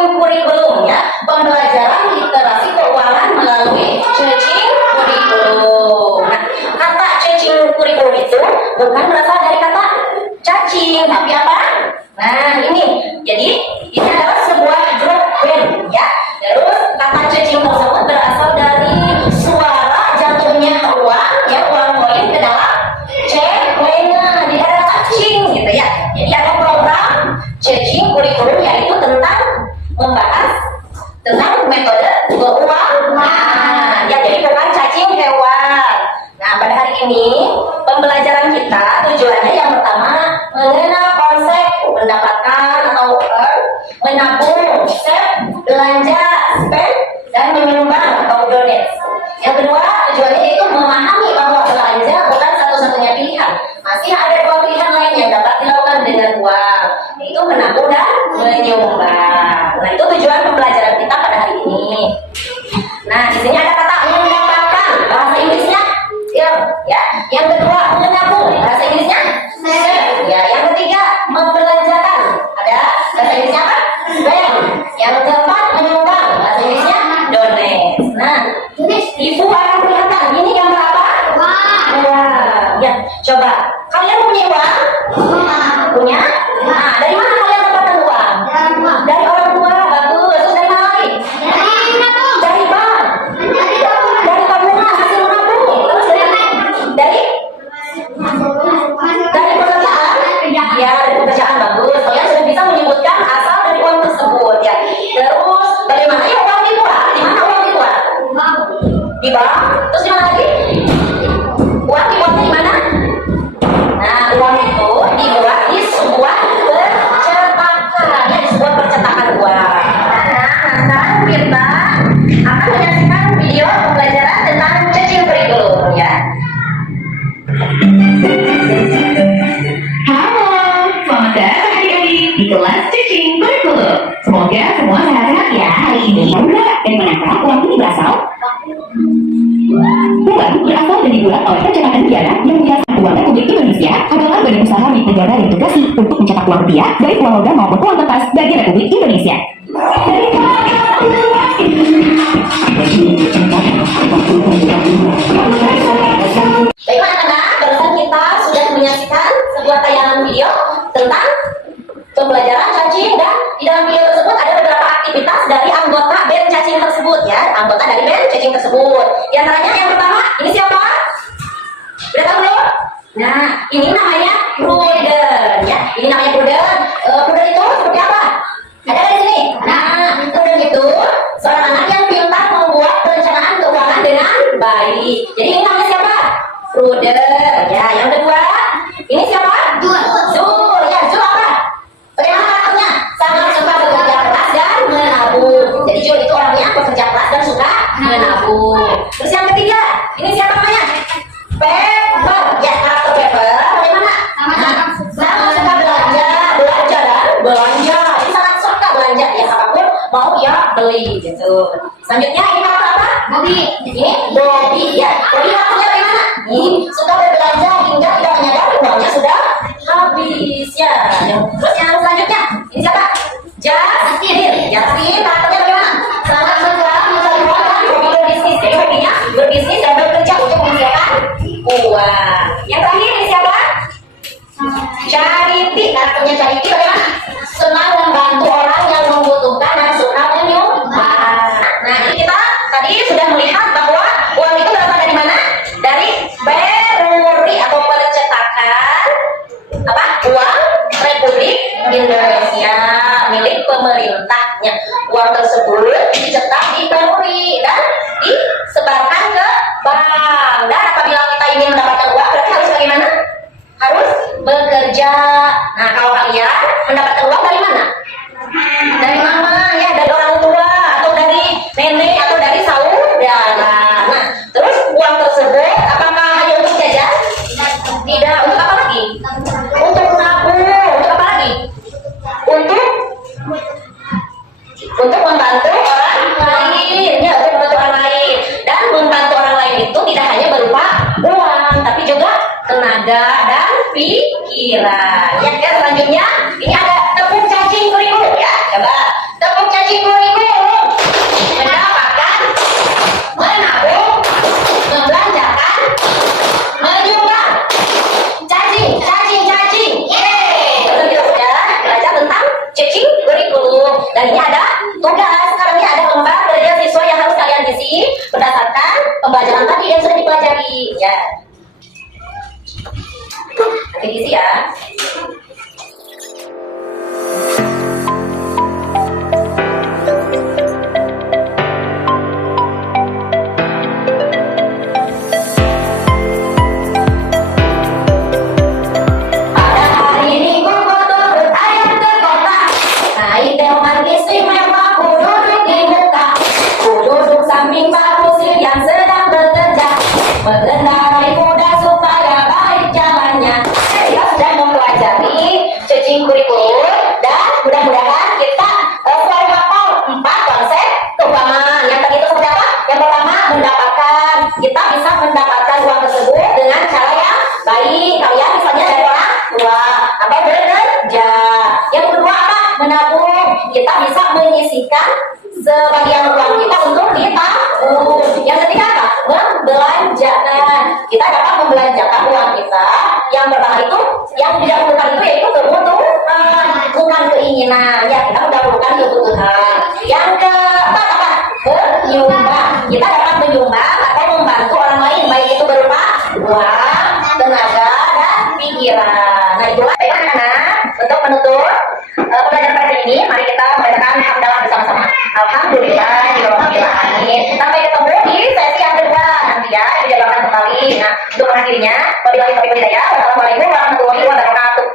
cacing kurikulum ya, pembelajaran literasi keuangan melalui cacing kurikulum. Nah, kata cacing kurikulum itu bukan berasal dari kata cacing, tapi apa? Nah, ini. Jadi, ini adalah sebuah grup band ya. Terus kata cacing tersebut berasal dari suara jatuhnya uang ya, uang koin ke dalam celengan di daerah cacing gitu ya. Jadi ada program cacing kurikulum yaitu tentang membahas tentang metode beruang. Nah, ya jadi bukan cacing hewan. Nah, pada hari ini pembelajaran kita tujuannya yang pertama mengenal konsep mendapatkan atau earn, menabung, save, belanja, spend, dan menyumbang atau donate. Yang kedua tujuannya yaitu memahami bahwa belanja bukan satu-satunya pilihan. Masih ada dua pilihan lain yang dapat dilakukan dengan uang, yaitu menabung dan menyumbang. Nah, itu tujuan pembelajaran kita pada hari ini. Nah, di sini ada kata mendapatkan, bahasa Inggrisnya ya. Yang kedua menabung, bahasa Inggrisnya save. Ya, yang ketiga membelanjakan, ada bahasa Inggrisnya apa? Spend. Yang keempat menyumbang, bahasa Inggrisnya donate. Nah, ibu akan kelihatan ini gambar apa? Ya, coba kalian punya uang? Punya? Nah, dari mana kalian dapatkan uang? Dari orang tua, bagus. Terus dari mana lagi? Dari bank, dari tabungan hasil menabung. Terus dari pekerjaan? Ya, dari pekerjaan, bagus. Kalian sudah bisa menyebutkan asal dari uang tersebut ya. Terus dari mana ya uang dibuat? Di mana uang dibuat? Di bank. Terus di mana lagi? Uang dibuatnya di mana? Nah, uang itu dibuat di sebuah percetakan ya, di sebuah percetakan uang. Nah, sekarang kita akan menyaksikan video pembelajaran tentang cacing kurikulum ya. Halo, selamat datang adik-adik di kelas cacing kurikulum. Semoga semua sehat-sehat ya hari ini. Dan manakah uang ini berasal? Uang berasal dan dibuat oleh percetakan negara yang menjadi uang Republik Indonesia adalah badan usaha milik negara yang ditugasi untuk mencetak uang rupiah, baik uang logam maupun uang kertas bagi Republik Indonesia. Baik anak-anak, barusan kita sudah menyaksikan sebuah tayangan video tentang pembelajaran cacing, dan di dalam video tersebut ada beberapa aktivitas dari anggota band cacing tersebut ya, anggota dari band cacing tersebut. Di antaranya yang pertama, ini siapa? Udah tahu belum? Nah, ini namanya Pruden ya. Ini namanya Pruden. Pruden itu seperti apa? Ada di sini. Nah, Pruden itu seorang anak yang pintar membuat perencanaan keuangan dengan baik. Jadi ini namanya siapa? Pruden. Ya, yang kedua, ini siapa? Zul. Ya, Zul apa? Bagaimana karakternya? Sangat suka bekerja keras dan menabung. Jadi Zul itu orangnya bekerja keras dan suka menabung. Terus yang ketiga, ini siapa namanya? Pepper. Ya, karakter Pepper bagaimana? Sangat suka belanja dan belanja. Ini sangat suka belanja ya, apapun mau ya beli gitu. Selanjutnya ini karakter apa? Bobby. Ini Bobby ya. Bobby karakternya bagaimana? Ini suka berbelanja hingga tidak menyadari uangnya sudah habis ya. Terus yang selanjutnya ini siapa? Justin. Justin karakternya bagaimana? Sangat suka mencari uang dan hobi berbisnis. Jadi hobinya berbisnis dan bekerja untuk menghasilkan uang. Yang terakhir ini siapa? Charity. Karakternya Charity bagaimana? Senang membantu orang yang membutuhkan dan suka menyumbang. Nah, ini kita tadi sudah melihat bahwa uang itu berasal dari mana? Dari Peruri atau percetakan apa? Uang Republik Indonesia milik pemerintahnya. Uang tersebut dicetak di Peruri dan disebarkan ke bank. Dan apabila kita ingin mendapatkan uang, berarti harus bagaimana? Harus bekerja. Nah, kalau kalian mendapatkan uang dari mana? Dari mama ya, dari orang tua atau dari nenek atau dari saudara. Nah, terus uang tersebut apakah hanya untuk jajan? Tidak. Untuk apa lagi? Untuk menabung. Untuk apa lagi? Untuk membantu orang lain ya, untuk membantu orang lain. Dan membantu orang lain itu tidak hanya berupa uang, tapi juga tenaga dan pikiran. Ya, selanjutnya ini ada tepung cacing kurikulum ya. Coba tepung cacing diisi ya. Pada hari Minggu Goto berayat ke kota, naik delman istimewa, ku duduk di muka, ku duduk samping Pak Kusir yang sedang bekerja, mengendarai kuda supaya baik jalannya. Kita sudah mempelajari cacing kurikulum dan mudah-mudahan kita selalu hafal 4 konsep keuangan. Yang tadi itu seperti apa? Yang pertama, mendapatkan. Kita bisa mendapatkan uang tersebut dengan cara yang baik. Kalian misalnya dari orang tua atau bekerja. Yang kedua apa? Menabung. Kita bisa menyisihkan sebagian uang kita untuk ditabung. Yang ketiga apa? Membelanjakan. Kita dapat membelanjakan uang kita. Yang pertama itu, yang didahulukan itu yaitu kebutuhan, bukan keinginan. Ya, kita mendahulukan kebutuhan. Yang keempat apa? Menyumbang. Kita dapat menyumbang atau membantu orang lain, baik itu berupa uang, tenaga, dan pikiran. Nah, itulah anak-anak untuk menutup pembelajaran pada ini. Mari kita membacakan hamdalah bersama-sama. Alhamdulillah, amin. Sampai ketemu di sesi yang kedua nanti ya, dijalankan kembali. Nah, untuk mengakhirinya, wabillahi taufiq wal hidayah. Wassalamualaikum warahmatullahi wabarakatuh.